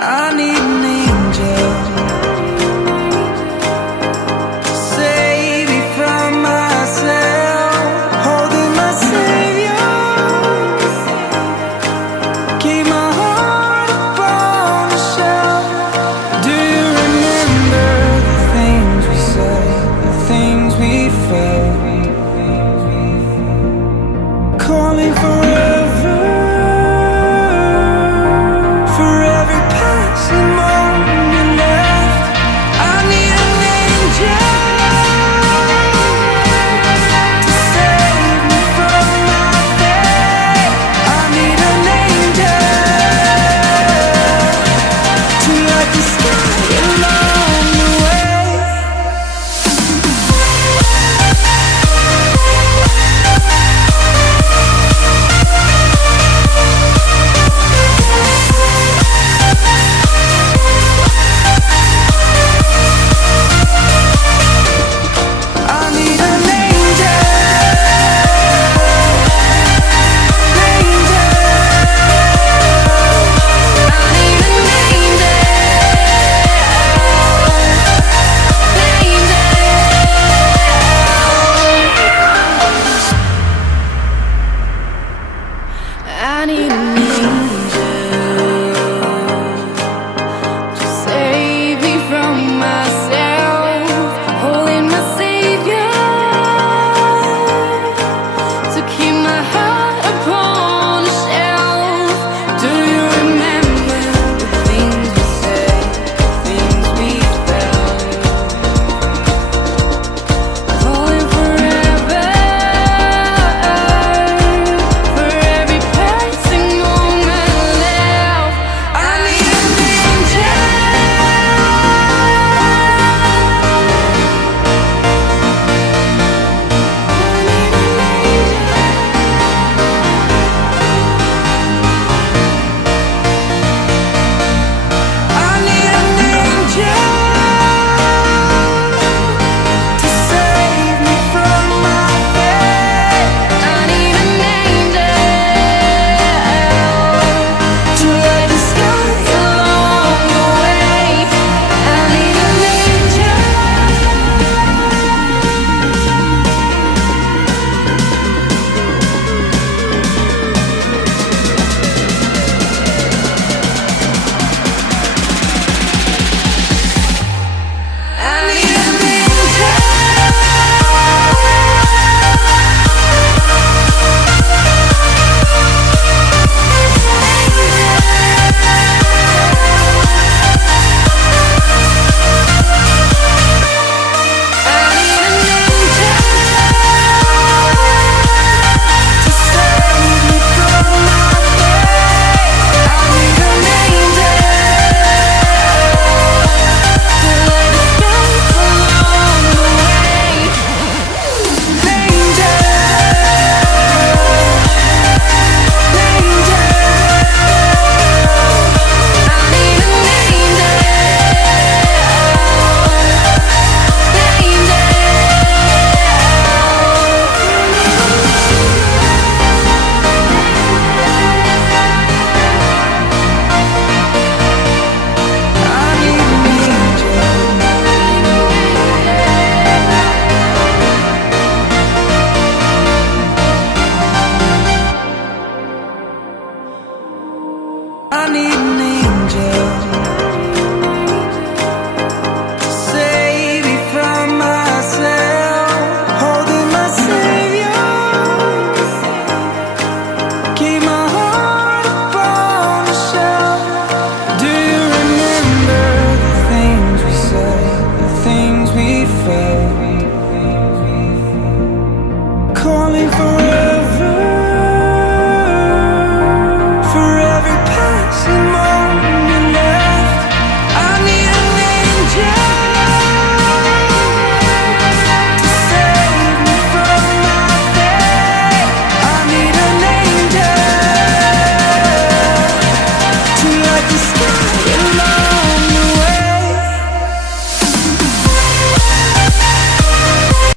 I need an angel to save me from myself. Holding my savior, keep my heart upon the shelf. Do you remember the things we said, the things we felt? Calling forever, for every passing moment left. I need an angel to save me from my fate. I need an angel to light the sky along the way. I need an angel to save me from myself, holding my savior to keep my heart upon the shelf. Do you remember the things we said, the things we felt? Falling forever, for every passing moment left. I need an angel. I need an angel to save me from my fate. I need an angel to light the sky along the way. I need an angel. I need an angel to save me from myself. Holding my savior, keep my heart upon the shelf. Do you remember the things we said, the things we felt? Calling for